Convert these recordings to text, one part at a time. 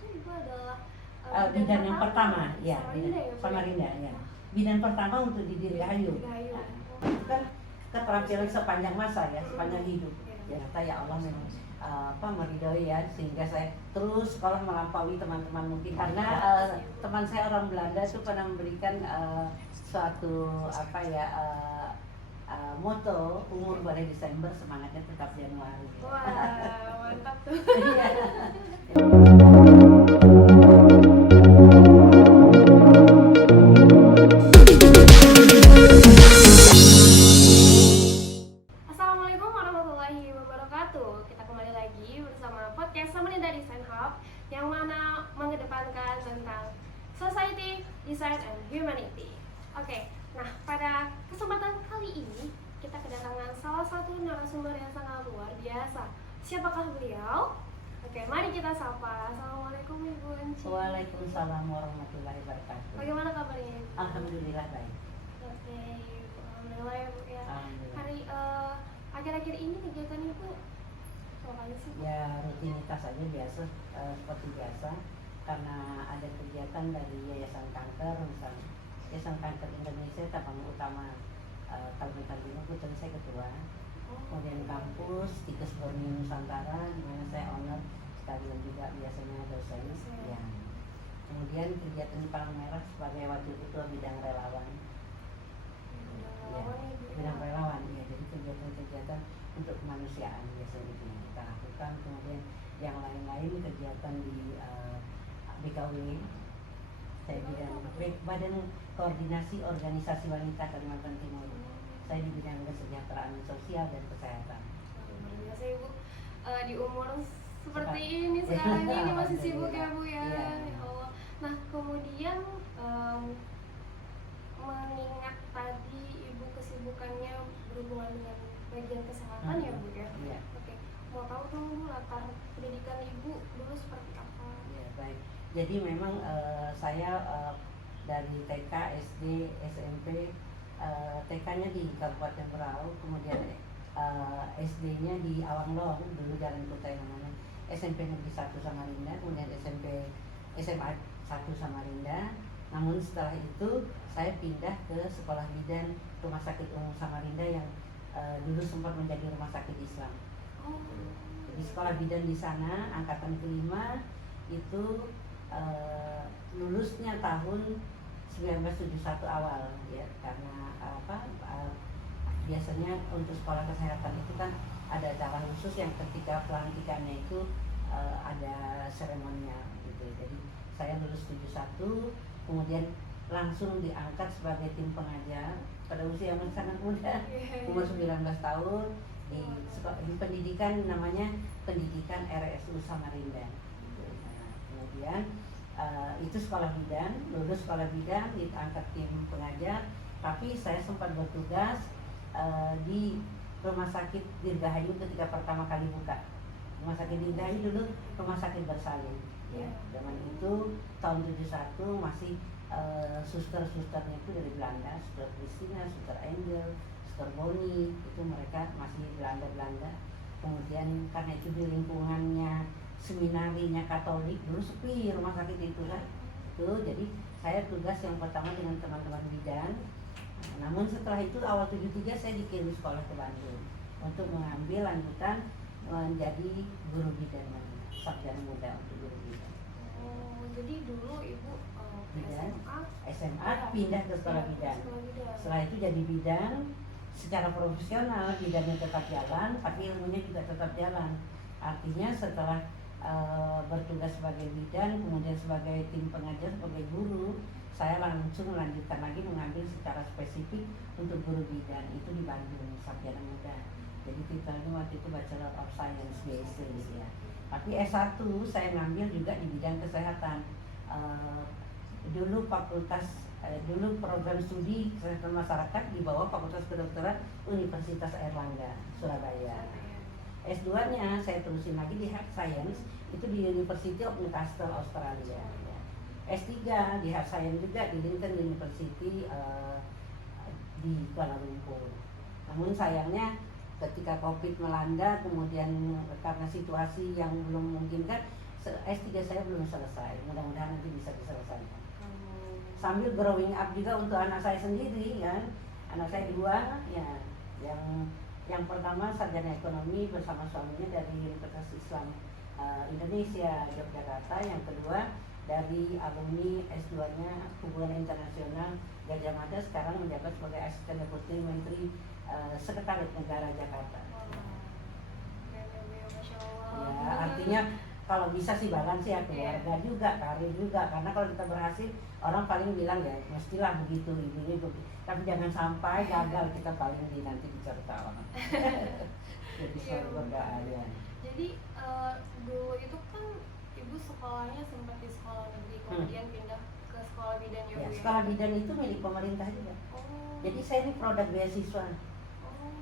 itu ibu adalah bidan yang pertama, ya, Samarinda ya. Bidan pertama untuk di Dirgahayu. Dirgahayu. Itu kan keterampilan sepanjang masa ya, sepanjang hidup. Ya, ya Allah memang meridhoi ya, sehingga saya terus sekolah melampaui teman-teman mungkin karena teman saya orang Belanda itu pernah memberikan suatu moto, umur boleh Desember, semangatnya tetap Januari. Wah, mantap tuh. Assalamualaikum warahmatullahi wabarakatuh. Kita kembali lagi bersama podcast Samarinda Design Hub yang mana mengedepankan tentang Society, Design, and Humanity. Oke, nah pada kesempatan kali ini kita kedatangan salah satu narasumber yang sangat luar biasa. Siapakah beliau? Oke, mari kita sapa. Assalamualaikum Ibu Enci. Waalaikumsalam warahmatullahi wabarakatuh. Bagaimana kabarnya Ibu? Alhamdulillah baik. Oke, alhamdulillah ya Bu ya. Alhamdulillah. Hari akhir-akhir ini kegiatan Ibu ngapain sih? Ya rutinitas aja biasa, seperti biasa, karena ada kegiatan dari Yayasan Kanker, misalnya Yayasan Kanker Indonesia cabang utama Kalimantan Timur, kebetulan saya ketua. Kemudian kampus Tikus Borneo Nusantara, di mana saya owner sekalian juga biasanya dosen. Ya. Kemudian kegiatan di Palang Merah sebagai wakil ketua bidang relawan. Bidang relawan, ya. Jadi kegiatan-kegiatan untuk kemanusiaan biasanya itu yang kita lakukan. Kemudian yang lain-lain kegiatan di BKW, saya bidang Badan Koordinasi Organisasi Wanita Kalimantan Timur. Saya di bidang kesejahteraan sosial dan kesehatan. Luar biasa Ibu, di umur seperti ini sekarang ini masih sibuk ya Bu ya. Ya Allah. Nah kemudian mengingat tadi Ibu kesibukannya berhubungan dengan bagian kesehatan ya Bu ya. Iya. Oke, mau tahu dong Bu latar pendidikan Ibu dulu seperti apa? Ya baik. Jadi memang saya dari TK, SD, SMP, TK-nya di Kabupaten Berau, kemudian SD-nya di Awanglong, dulu Jalan Kutai namanya, SMP Negeri 1 Samarinda, kemudian SMA 1 Samarinda. Namun setelah itu saya pindah ke sekolah bidan Rumah Sakit Umum Samarinda yang dulu sempat menjadi rumah sakit Islam. Jadi sekolah bidan di sana angkatan kelima itu lulusnya tahun 1971 awal ya, karena biasanya untuk sekolah kesehatan itu kan ada acara khusus yang ketika pelantikannya itu ada seremonial gitu. Jadi saya lulus 71, kemudian langsung diangkat sebagai tim pengajar pada usia yang sangat muda, umur 19 tahun di pendidikan namanya Pendidikan RSU Samarinda. Nah, kemudian itu sekolah bidan, lulus sekolah bidan, diangkat tim pengajar, tapi saya sempat bertugas di Rumah Sakit Dirgahayu ketika pertama kali buka. Rumah Sakit Dirgahayu dulu rumah sakit bersalin. Ya, zaman itu tahun 71 masih suster-susternya itu dari Belanda, Suster Christina, Suster Angel, Suster Boni, itu mereka masih Belanda. Kemudian karena itu di lingkungannya seminarinya Katolik, dulu sepi rumah sakit itu kan. Jadi saya tugas yang pertama dengan teman-teman bidan. Namun setelah itu awal 73 saya dikirim sekolah ke Bandung untuk mengambil lanjutan menjadi guru bidan, sarjana muda untuk guru bidan. Oh, jadi dulu Ibu bidan, SMA pindah ke sekolah bidan. Setelah itu jadi bidan secara profesional, bidannya tetap jalan, tapi ilmunya juga tetap jalan. Artinya setelah bertugas sebagai bidan, kemudian sebagai tim pengajar, sebagai guru, saya langsung melanjutkan lagi mengambil secara spesifik untuk guru bidan itu di Bandung, sarjana muda. Jadi titelnya waktu itu Bachelor of Science BSc ya. Tapi S1 saya ngambil juga di bidang kesehatan. Dulu program studi kesehatan masyarakat di bawah Fakultas Kedokteran Universitas Airlangga Surabaya. S2-nya saya terusin lagi di Health Science itu di University of Newcastle Australia. S3 di Health Science juga di Lincoln University di Kuala Lumpur. Namun sayangnya ketika COVID melanda, kemudian karena situasi yang belum memungkinkan, S3 saya belum selesai, mudah-mudahan nanti bisa diselesaikan. Sambil growing up juga untuk anak saya sendiri kan. Anak saya dua ya, yang pertama sarjana ekonomi bersama suaminya dari Universitas Islam Indonesia Yogyakarta, yang kedua dari alumni S2-nya Hubungan Internasional Gadjah Mada, sekarang menjabat sebagai Asisten Deputi Menteri Sekretaris Negara Jakarta. Ya, artinya kalau bisa sih balance ya, keluarga juga, karir juga, karena kalau kita berhasil orang paling bilang ya mestilah begitu ibunya begitu, tapi jangan sampai gagal kita paling nanti dicerita orang. Jadi selalu berdoa ya. Jadi dulu itu kan ibu sekolahnya sempat di sekolah negeri, kemudian pindah ke sekolah bidan ya, Ya, Bu, sekolah bidan itu milik pemerintah juga. Oh. Jadi saya ini produk beasiswa.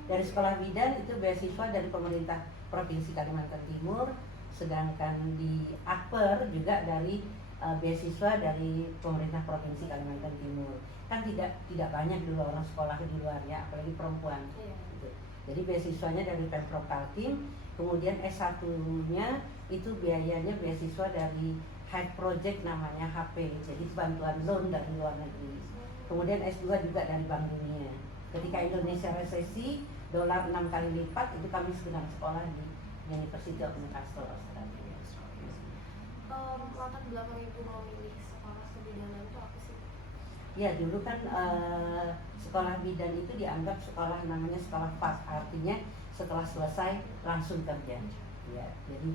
Dari sekolah bidan itu beasiswa dari pemerintah Provinsi Kalimantan Timur, sedangkan di Akper juga dari beasiswa dari pemerintah Provinsi Kalimantan Timur. Kan tidak banyak dulu orang sekolah di luarnya, apalagi perempuan. Iya. Gitu. Jadi beasiswanya dari Pemprov Kaltim, kemudian S1-nya itu biayanya beasiswa dari High Project namanya HP, jadi bantuan loan dari luar negeri. Kemudian S2 juga dari Bank Dunia. Ketika Indonesia resesi, dolar 6 kali lipat, itu kami sedang sekolah di University of Newcastle, Australia. Latar belakang ibu memilih sekolah kebidanan itu apa sih? Ya dulu kan sekolah bidan itu dianggap sekolah namanya sekolah fast, artinya setelah selesai langsung kerja. Ya, jadi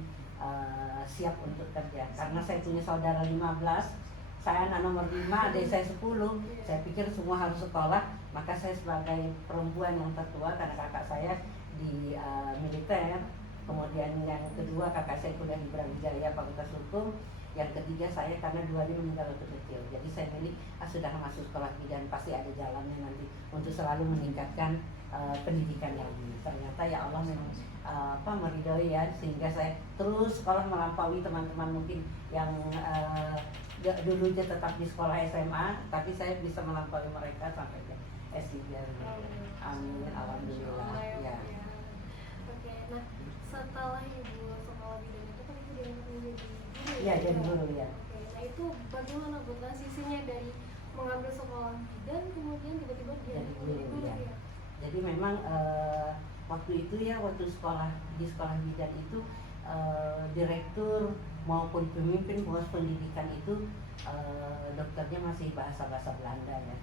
siap untuk kerja. Karena saya punya saudara 15, saya anak nomor 5, adik saya 10. Saya pikir semua harus sekolah, maka saya sebagai perempuan yang tertua karena kakak saya di militer. Kemudian yang kedua kakak saya kuliah di Brawijaya Fakultas Hukum. Yang ketiga saya karena dua-duanya meninggal waktu kecil. Jadi saya milih sudah masuk sekolah bidan, pasti ada jalannya nanti untuk selalu meningkatkan pendidikan lagi. Ternyata ya Allah memang meridhoi ya, sehingga saya terus sekolah melampaui teman-teman mungkin yang dulunya tetap di sekolah SMA, tapi saya bisa melampaui mereka sampai ke S3. Amin, alhamdulillah. Ya. Oke, nah setelah ibu sekolah bidan itu kan ibu diangkat menjadi guru. Iya, jadi guru ya. Oke, nah itu bagaimana bu transisinya dari mengambil sekolah bidan kemudian tiba-tiba dia Jadi guru ya. ya? Jadi memang waktu itu ya, waktu di sekolah bidan itu direktur maupun pemimpin pengurus pendidikan itu dokternya masih bahasa Belanda ya.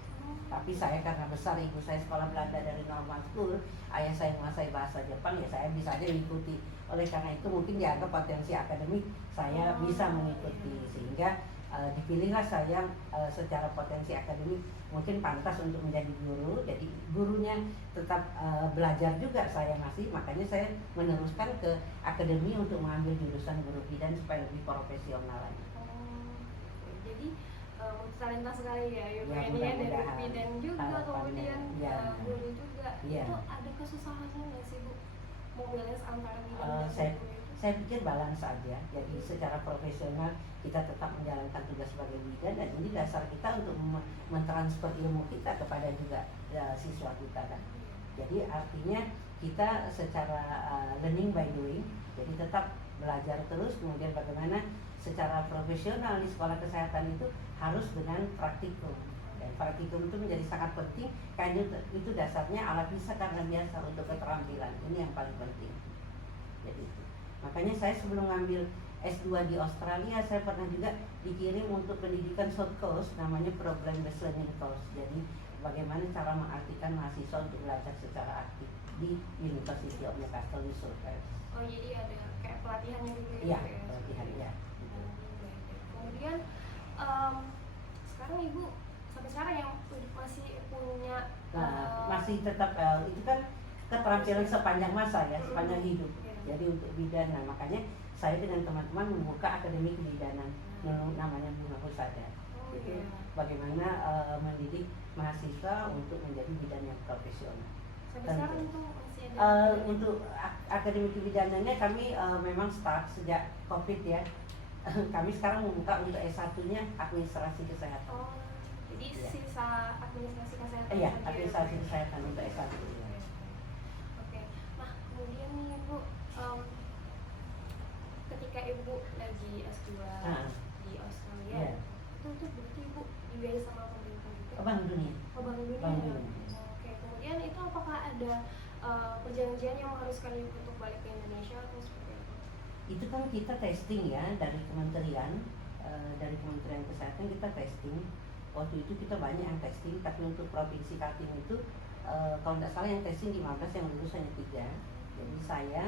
Tapi saya karena besar, ibu saya sekolah Belanda dari normal school, ayah saya menguasai bahasa Jepang, ya saya bisa aja mengikuti. Oleh karena itu mungkin dianggap potensi akademik saya bisa mengikuti, sehingga dipilihlah saya secara potensi akademik mungkin pantas untuk menjadi guru. Jadi gurunya tetap belajar juga saya masih, makanya saya meneruskan ke akademi untuk mengambil jurusan guru bidan supaya lebih profesional lagi. Jadi talenta sekali ya, Ya, pengennya dari bidan juga, harapannya, kemudian ya. guru juga. Ya. Itu ada kesusahannya nggak sih bu? Mau balance antara bidan dan Saya guru itu? saya pikir balance saja. Jadi secara profesional kita tetap menjalankan tugas sebagai bidan, dan ini dasar kita untuk mentransfer ilmu kita kepada juga siswa kita kan. Jadi artinya kita secara learning by doing, jadi tetap belajar terus, kemudian bagaimana secara profesional di sekolah kesehatan itu harus dengan praktikum. Dan praktikum itu menjadi sangat penting karena itu dasarnya alat bisa karena biasa untuk keterampilan. Ini yang paling penting. Jadi makanya saya sebelum ngambil S2 di Australia, saya pernah juga dikirim untuk pendidikan short course namanya program based learning course. Jadi bagaimana cara mengartikan mahasiswa untuk belajar secara aktif di University of Newcastle di Surfers. Oh jadi ada kayak pelatihannya gitu Iya, ya? pelatihan ya. Kemudian sekarang ibu sampai sekarang yang masih punya masih tetap itu kan keterampilan sepanjang masa ya, sepanjang hidup. Jadi untuk bidan, nah makanya saya dengan teman-teman membuka akademi kebidanan namanya Bunga Husada. Itu bagaimana mendidik mahasiswa untuk menjadi bidan yang profesional. Sampai sekarang itu masih ada. Untuk akademi kebidanannya kami memang start sejak COVID ya. Kami sekarang membuka untuk S1-nya administrasi kesehatan. Oh, jadi Ya. sisa administrasi kesehatan. Iya, saja ya, administrasi Bu? kesehatan untuk S1 ya. Oke. Nah, kemudian nih Bu, ketika ibu lagi S2 di Australia, Iya. itu berarti ibu dibiayai sama pemerintah juga? Bank Dunia. Oh, Bank Dunia. Bank Dunia. Oke, kemudian itu apakah ada perjanjian yang mengharuskan ibu untuk balik ke Indonesia atau seperti apa? Itu kan kita testing ya dari kementerian, dari Kementerian Kesehatan kita testing. Waktu itu kita banyak yang testing, tapi untuk provinsi Kaltim itu kalau tidak salah yang testing 15, yang lulus hanya 3. Jadi saya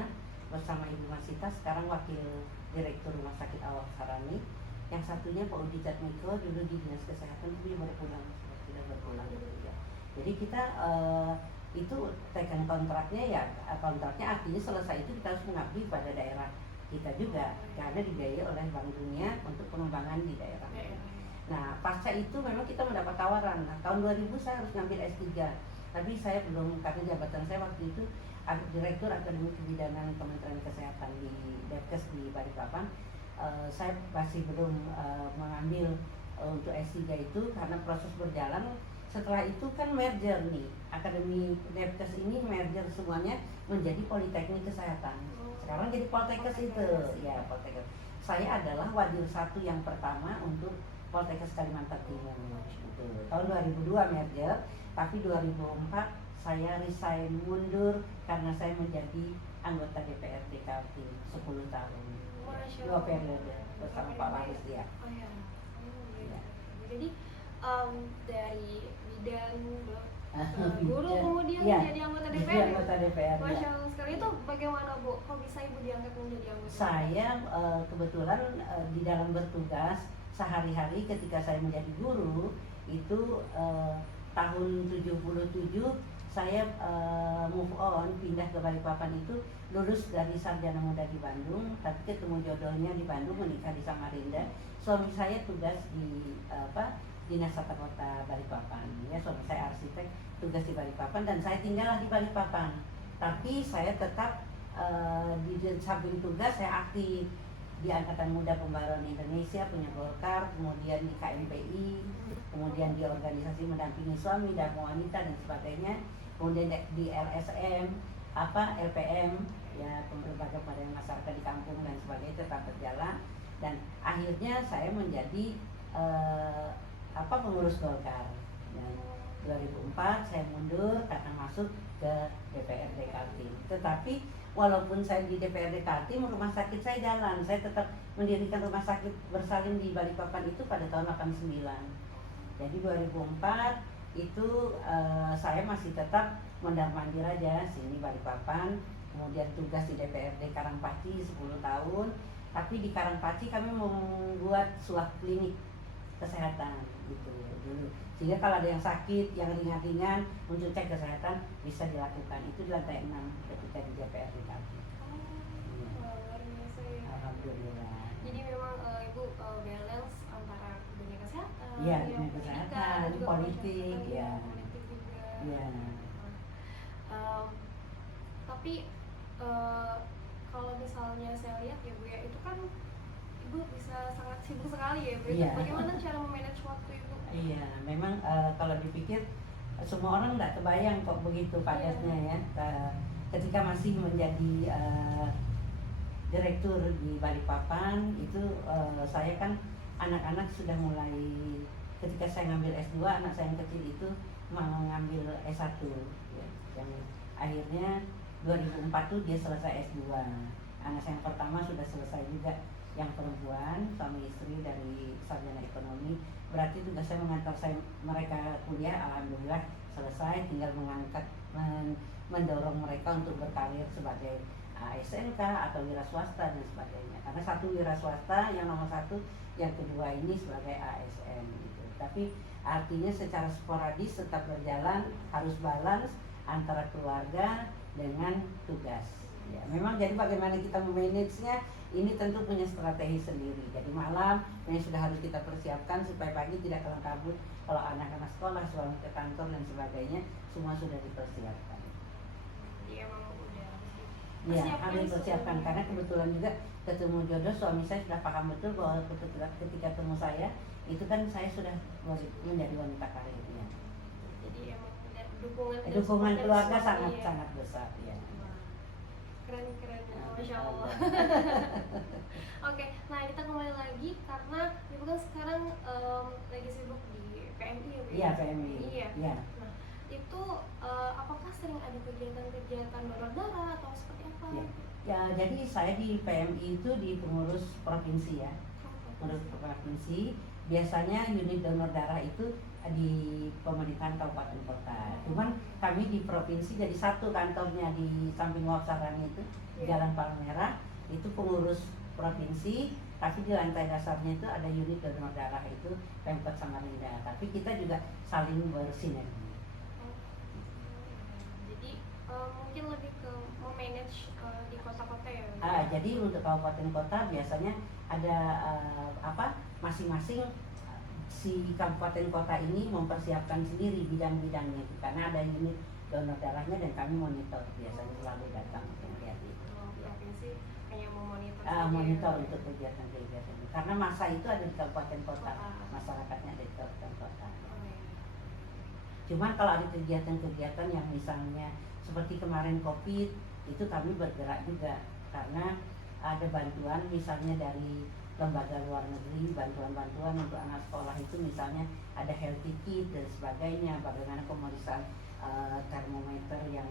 bersama Ibu Masita, sekarang wakil direktur Rumah Sakit Awak Sarani, yang satunya Pak Udi Jatmiko dulu di Dinas Kesehatan, tapi baru pulang, sudah berpulang ya. Jadi kita itu tekan kontraknya ya, kontraknya artinya selesai itu kita harus mengabdi pada daerah kita juga, karena dibiayai oleh Bank Dunia untuk pengembangan di daerah. Nah, pasca itu memang kita mendapat tawaran. Nah, tahun 2000 saya harus ngambil S3, tapi saya belum, karena jabatan saya waktu itu Direktur Akademi Kebidanan Kementerian Kesehatan di Depkes di Balikpapan. Saya masih belum mengambil untuk S3 itu karena proses berjalan. Setelah itu kan merger nih, Akademi Depkes ini merger semuanya menjadi Politeknik Kesehatan. Sekarang jadi Poltekkes itu, ya Poltekkes. Saya adalah Wadil 1 yang pertama untuk Poltekkes Kalimantan Timur. Itu tahun 2002 merger, tapi 2004 saya resign, mundur karena saya menjadi anggota DPRD Kaltim 10 tahun. 2 periode bersama Pak Waris ya. Oh ya. Ya. Jadi dari bidan guru kemudian ya, menjadi anggota jadi DPR. anggota DPR. Masya Allah sekali. Itu bagaimana Bu? Kok bisa Ibu diangkat menjadi anggota? Saya kebetulan di dalam bertugas sehari-hari ketika saya menjadi guru itu tahun 77 saya move on, pindah ke Balikpapan itu, lulus dari sarjana muda di Bandung, tapi ketemu jodohnya di Bandung, menikah di Samarinda. Suami saya tugas di Dinas Tata Kota Balikpapan. Ya, suami saya arsitek, tugas di Balikpapan, dan saya tinggallah di Balikpapan. Tapi saya tetap di samping tugas saya aktif di Angkatan Muda Pembaruan Indonesia, punya Golkar, kemudian di KMPI, kemudian di organisasi mendampingi suami dan wanita dan sebagainya, kemudian di LSM, LPM, ya lembaga pemberdayaan masyarakat di kampung dan sebagainya tetap berjalan, dan akhirnya saya menjadi pengurus Golkar. Dan 2004 saya mundur karena masuk ke DPRD Kaltim. Tetapi walaupun saya di DPRD Kaltim, rumah sakit saya jalan. Saya tetap mendirikan rumah sakit bersalin di Balikpapan itu pada tahun 89. Jadi 2004 itu saya masih tetap mondar-mandir aja sini Balikpapan, kemudian tugas di DPRD Karangpaci 10 tahun. Tapi di Karangpaci kami membuat suatu klinik kesehatan gitu dulu, sehingga kalau ada yang sakit, yang ringan-ringan untuk cek kesehatan bisa dilakukan. Itu di lantai 6 ketika di DPRD Kaltim. Luar biasa ya. Alhamdulillah. Jadi memang Ibu balance antara dunia kesehatan, Iya, dunia kesehatan, juga politik, masyarakat, ya. politik juga. Iya. Tapi kalau misalnya saya lihat ya Bu ya, itu kan Ibu bisa sangat sibuk sekali ya Bu. Iya. Bagaimana cara memanage waktu Ibu? Iya, memang kalau dipikir semua orang nggak kebayang kok begitu padatnya ya. Ketika masih menjadi direktur di Balikpapan itu saya kan anak-anak sudah mulai, ketika saya ngambil S2, anak saya yang kecil itu mau ngambil S1 ya. Yang akhirnya 2004 tuh dia selesai S2. Anak saya yang pertama sudah selesai juga, yang perempuan, suami istri dari sarjana ekonomi. Berarti tugas saya mengantar mereka kuliah, alhamdulillah selesai, tinggal mengangkat, mendorong mereka untuk berkarir sebagai ASNK atau wira swasta dan sebagainya. Karena satu wira swasta yang nomor 1, yang kedua ini sebagai ASN gitu. Tapi artinya secara sporadis tetap berjalan, harus balance antara keluarga dengan tugas. Ya, memang jadi bagaimana kita memanagenya ini tentu punya strategi sendiri. Jadi malam yang sudah harus kita persiapkan supaya pagi tidak kelam kabut. Kalau anak-anak sekolah, suami ke kantor dan sebagainya, semua sudah dipersiapkan. Jadi emang udah Ya, harus dipersiapkan karena kebetulan juga ketemu jodoh, suami saya sudah paham betul bahwa ketika ketemu saya itu kan saya sudah menjadi wanita karirnya. Jadi emang dukungan Dukungan keluarga sangat besar ya. Keren Masya Allah. Oke, nah kita kembali lagi karena ibu kan sekarang lagi sibuk di PMI ya Bu? Iya, PMI. Iya. Iya. Nah itu apakah sering ada kegiatan-kegiatan donor darah atau seperti apa? Ya. Ya, jadi saya di PMI itu di pengurus provinsi ya. Oh, Pengurus provinsi. Biasanya unit donor darah itu di pemerintahan kabupaten kota. Cuman kami di provinsi jadi satu kantornya di samping Wapsarani itu, di Iya. Jalan Palmerah, itu pengurus provinsi, tapi di lantai dasarnya itu ada unit donor darah itu Pemkot Samarinda. Tapi kita juga saling bersinergi. Jadi mungkin lebih ke memanage di kota-kota ya Bu? Jadi untuk kabupaten kota biasanya ada masing-masing si kabupaten kota ini mempersiapkan sendiri bidang-bidangnya itu, karena ada unit donor darahnya dan kami monitor biasanya selalu datang untuk melihat itu. Provinsi hanya memonitor Monitor untuk kegiatan-kegiatan itu. Karena masa itu ada di kabupaten kota, Kota. masyarakatnya ada di kabupaten kota. Oh, iya. Cuman kalau ada kegiatan-kegiatan yang misalnya seperti kemarin COVID, itu kami bergerak juga karena ada bantuan misalnya dari lembaga luar negeri, bantuan-bantuan untuk anak sekolah itu misalnya ada healthy kit dan sebagainya, bagaimana pemeriksaan termometer yang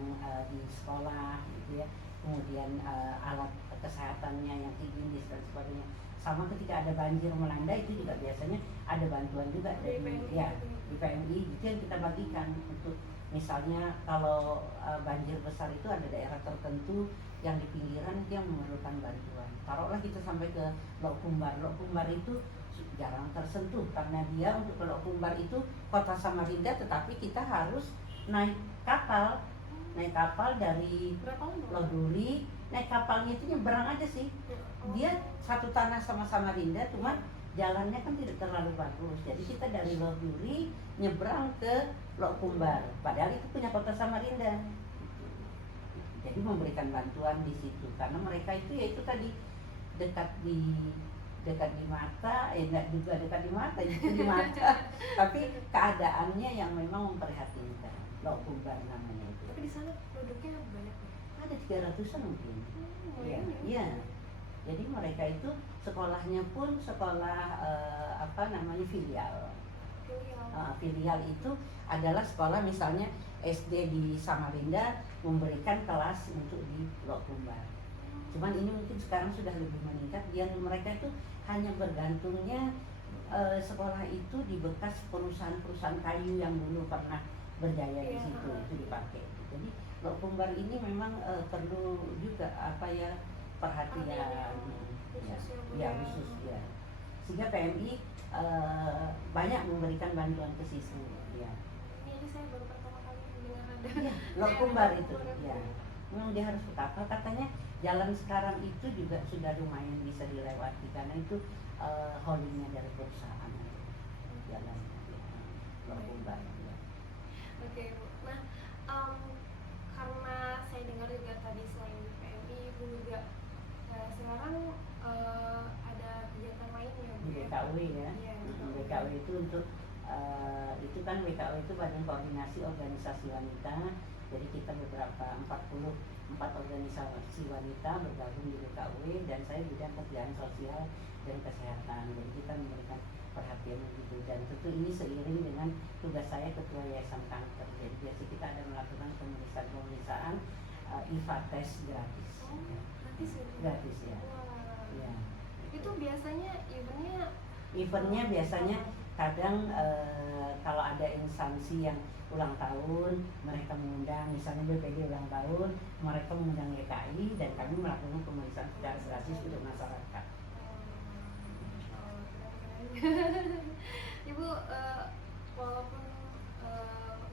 di sekolah gitu ya, kemudian alat kesehatannya yang higienis dan sebagainya. Sama ketika ada banjir melanda itu juga biasanya ada bantuan juga dari di PMI itu yang kita bagikan untuk misalnya kalau banjir besar itu ada daerah tertentu yang di pinggiran itu yang memerlukan bantuan. Taruhlah kita sampai ke Lok Kumbar. Lok Kumbar itu jarang tersentuh karena dia untuk ke Lok Kumbar itu kota Samarinda, tetapi kita harus naik kapal dari Berapa lama? Loduri. Naik kapalnya itu nyebrang aja sih. Dia satu tanah sama Samarinda, cuman jalannya kan tidak terlalu bagus. Jadi kita dari Loduri nyebrang ke Lok Kumbar. Padahal itu punya kota Samarinda. Jadi memberikan bantuan di situ karena mereka itu ya itu tadi dekat di mata, enggak juga dekat di mata, itu di mata. Tapi keadaannya yang memang memprihatinkan. Lok Kumbar namanya itu. Tapi di sana produknya banyak ya? Ada 300-an mungkin. Iya, Lumayan ya? iya. Jadi mereka itu sekolahnya pun sekolah filial. Filial itu adalah sekolah misalnya SD di Samarinda memberikan kelas untuk di Lok Kumbar. Cuman ini mungkin sekarang sudah lebih meningkat. Mereka itu hanya bergantungnya sekolah itu di bekas perusahaan-perusahaan kayu yang dulu pernah berjaya di situ, itu dipakai. Jadi Lok Kumbar ini memang perlu juga perhatian khusus ya. Sehingga PMI banyak memberikan bantuan ke situ ya. Ini saya baru pertama kali mendengar ada. Iya, Lok Kumbar itu ya. Memang dia harus betapa katanya jalan sekarang itu juga sudah lumayan bisa dilewati karena itu holdingnya dari perusahaan jalan Lok Kumbar ya. Oke Bu. Nah karena saya dengar juga tadi selain PMI Ibu juga sekarang ada kegiatan lain ya Bu? Di BKW ya. Iya, BKW itu untuk itu kan BKW itu Badan Koordinasi Organisasi Wanita. Jadi kita beberapa 44 organisasi wanita bergabung di BKW dan saya bidang kerjaan sosial dan kesehatan. Jadi kita memberikan perhatian begitu dan tentu ini seiring dengan tugas saya ketua Yayasan Kanker. Jadi biasa kita ada melakukan pemeriksaan IVA tes gratis. Oh, gratis ya? Gratis ya. Wah. Ya. Itu biasanya Eventnya biasanya kadang kalau ada instansi yang ulang tahun, mereka mengundang, misalnya BPD ulang tahun, mereka mengundang YKI dan kami melakukan pemeriksaan secara gratis untuk masyarakat. Ibu walaupun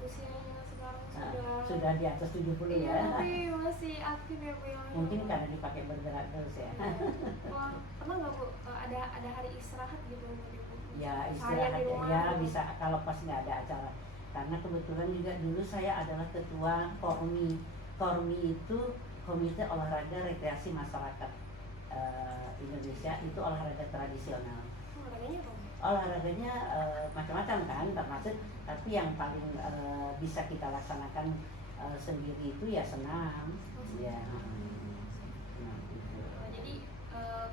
usianya sekarang sudah di atas 70 ya. Tapi masih aktif ya Bu ya. Mungkin karena dipakai bergerak terus ya. Pernah nggak Bu ada hari istirahat gitu untuk Ibu? Ya istirahat ya bisa kalau pas nggak ada acara. Karena kebetulan juga dulu saya adalah ketua Kormi. Kormi itu Komite Olahraga Rekreasi Masyarakat Indonesia, itu olahraga tradisional. Olahraganya apa? Olahraganya macam-macam kan, termasuk tapi yang paling bisa kita laksanakan sendiri itu ya senam. Ya.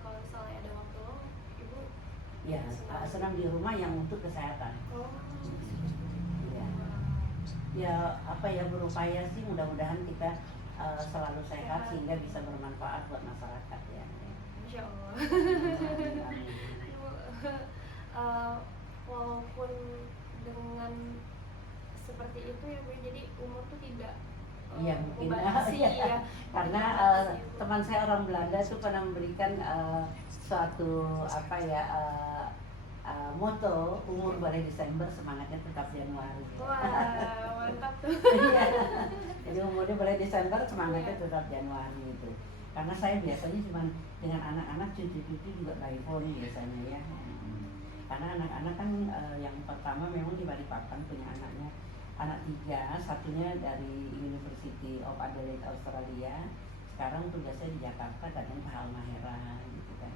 kalau misalnya ada waktu luang, ibu Ya, senam di rumah yang untuk kesehatan. oh Ya, ya apa ya, berupaya sih mudah-mudahan kita selalu sehat sehingga bisa bermanfaat buat masyarakat ya. Insya Allah. Amin, amin. Ibu, walaupun dengan seperti itu ya Bu, jadi umur tuh tidak Iya mungkin membatasi ya. ya. Karena Membatasi, Bu. teman saya orang Belanda tuh pernah memberikan suatu apa ya moto, umur boleh Desember, semangatnya tetap Januari. Wah, mantap tuh. Iya. Jadi umurnya boleh Desember, semangatnya tetap Januari itu. Karena saya biasanya cuma dengan anak-anak, cucu-cucu juga by phone biasanya ya. Karena anak-anak kan yang pertama memang di Balikpapan punya anaknya, anak 3, satunya dari University of Adelaide Australia. Sekarang tugasnya di Jakarta, kadang ke Halmahera gitu kan.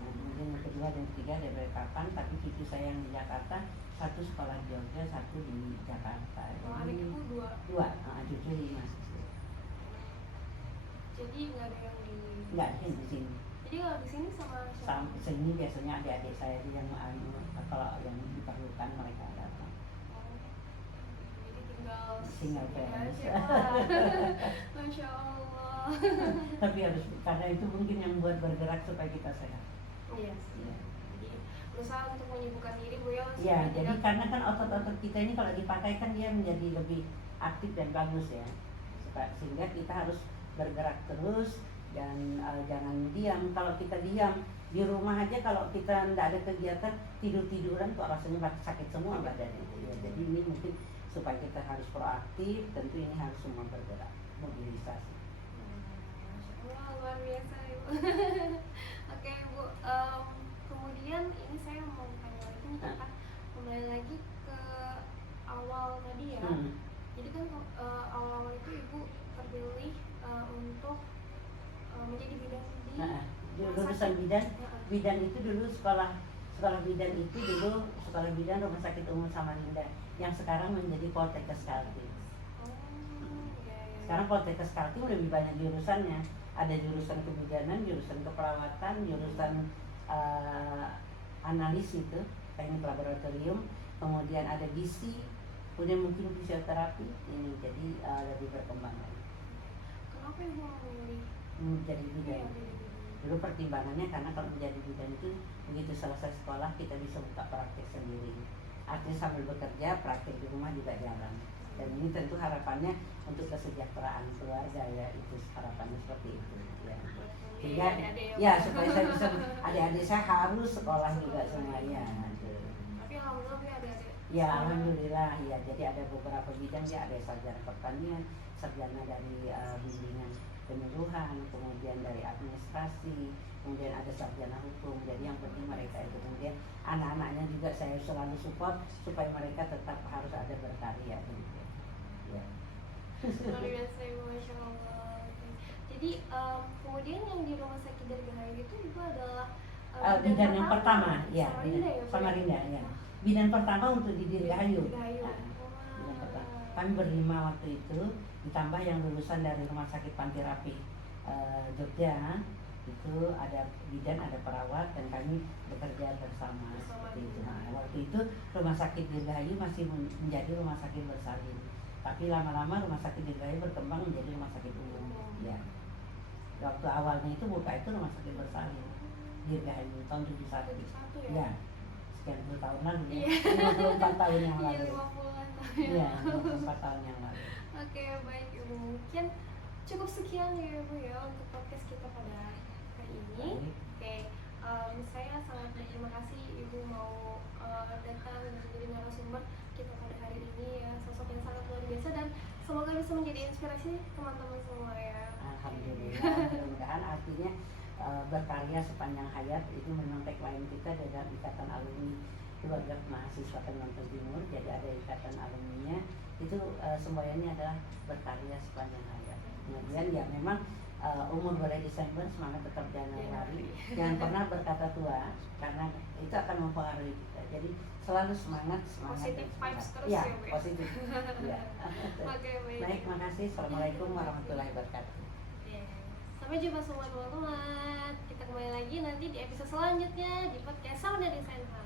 Nah, kemudian yang kedua dan ketiga dari Balikpapan, tapi cucu saya yang di Jakarta, satu sekolah di Jogja, satu di Jakarta. Oh, adik ibu 2. Dua, cucu 5. Jadi nggak ada yang di. Enggak ada yang di sini. Jadi kalau di sini sama siapa? Sini biasanya adik-adik saya yang kalau yang diperlukan mereka datang. Oh, jadi tinggal Single sini parents. aja, wah. Masya Allah. Tapi harus, karena itu mungkin yang buat bergerak supaya kita sehat. Iya sih. Iya. Jadi berusaha untuk menyibukkan diri Bu ya. Ya, supaya jadi tidak- karena kan otot-otot kita ini kalau dipakai kan dia menjadi lebih aktif dan bagus ya. Sehingga kita harus bergerak terus dan jangan diam. Kalau kita diam di rumah aja, kalau kita tidak ada kegiatan, tidur-tiduran kok rasanya sakit semua badan itu ya. Jadi ini mungkin supaya kita harus proaktif, tentu ini harus semua bergerak, mobilisasi. Masya Allah, luar biasa Ibu. Oke Bu, kemudian ini saya mau tanya lagi nih Kakak, kembali lagi ke awal tadi ya. Jadi kan awal-awal itu Ibu terpilih untuk menjadi bidan di Nah, rumah lulusan sakit. bidan, Heeh. bidan itu dulu sekolah bidan itu dulu sekolah bidan Rumah Sakit Umum Samarinda yang sekarang menjadi Poltekkes Kaltim. Oh, iya, iya. Sekarang Poltekkes Kaltim lebih banyak jurusannya. Ada jurusan kebidanan, jurusan keperawatan, jurusan analis itu, teknik laboratorium, kemudian ada gizi, kemudian mungkin fisioterapi ini, jadi lebih berkembang lagi. Kenapa Ibu memilih Menjadi bidan. jadi bidan? Dulu pertimbangannya karena kalau menjadi bidan itu begitu selesai sekolah kita bisa buka praktek sendiri. Artinya sambil bekerja praktek di rumah juga jalan. Dan ini tentu harapannya untuk kesejahteraan keluarga ya, itu harapannya seperti itu ya. Sehingga ya supaya saya bisa, adik-adik saya harus sekolah juga semuanya. Tapi alhamdulillah Bu, ada-ada. Ya alhamdulillah ya, jadi ada beberapa bidang ya, ada sarjana pertanian, sarjana dari bimbingan penyuluhan, kemudian dari administrasi, kemudian ada sarjana hukum. Jadi yang penting mereka itu, kemudian anak-anaknya juga saya selalu support supaya mereka tetap harus ada berkarya gitu. Ya. Luar biasa Ibu, Masya Allah. Oke. Jadi kemudian yang di rumah sakit Dirgahayu itu adalah Bidan yang pertama ya, Samarinda ya, Bu? Samarinda ya. Bidan pertama untuk di Dirgahayu. Dirgahayu. Nah, Wah. bidan pertama. Kami berlima waktu itu, ditambah yang lulusan dari Rumah Sakit Panti Rapih Jogja, itu ada bidan, ada perawat, dan kami bekerja bersama seperti itu. Nah, waktu itu Rumah Sakit Dirgahayu masih menjadi rumah sakit bersalin, tapi lama-lama Rumah Sakit Dirgahayu berkembang menjadi rumah sakit umum. Ya, waktu awalnya itu buka itu rumah sakit bersalin Dirgahayu tahun 71. Satu ya? Ya, sekian puluh tahun lalu ya, Iya. 54 tahun yang Iya, lalu. 50-an tahun. Iya, 54 tahun yang lalu. Oke, baik Ibu. Mungkin cukup sekian ya Ibu ya untuk podcast kita pada hari ini. Baik. Oke, saya sangat berterima kasih Ibu mau datang dan menjadi narasumber kita pada hari ini ya, sosok yang sangat luar biasa dan semoga bisa menjadi inspirasi teman-teman semua ya. Alhamdulillah, mudah-mudahan artinya berkarya sepanjang hayat itu memang tagline kita dalam Ikatan Alumni Keluarga Mahasiswa Kalimantan Timur. Jadi ada ikatan alumninya, itu semboyannya adalah berkarya sepanjang hayat. Kemudian ya memang umur boleh Desember, semangat tetap Januari. Jangan pernah berkata tua, karena itu akan mempengaruhi kita. Jadi selalu semangat, Positive dan vibes semangat. terus Ya, ya, Bu ya? positif. Ya. Oke, baik. Baik, makasih. Assalamualaikum warahmatullahi wabarakatuh. Iya. Sampai Sampai jumpa semua teman-teman. Kita kembali lagi nanti di episode selanjutnya di podcast Sound Design Hub.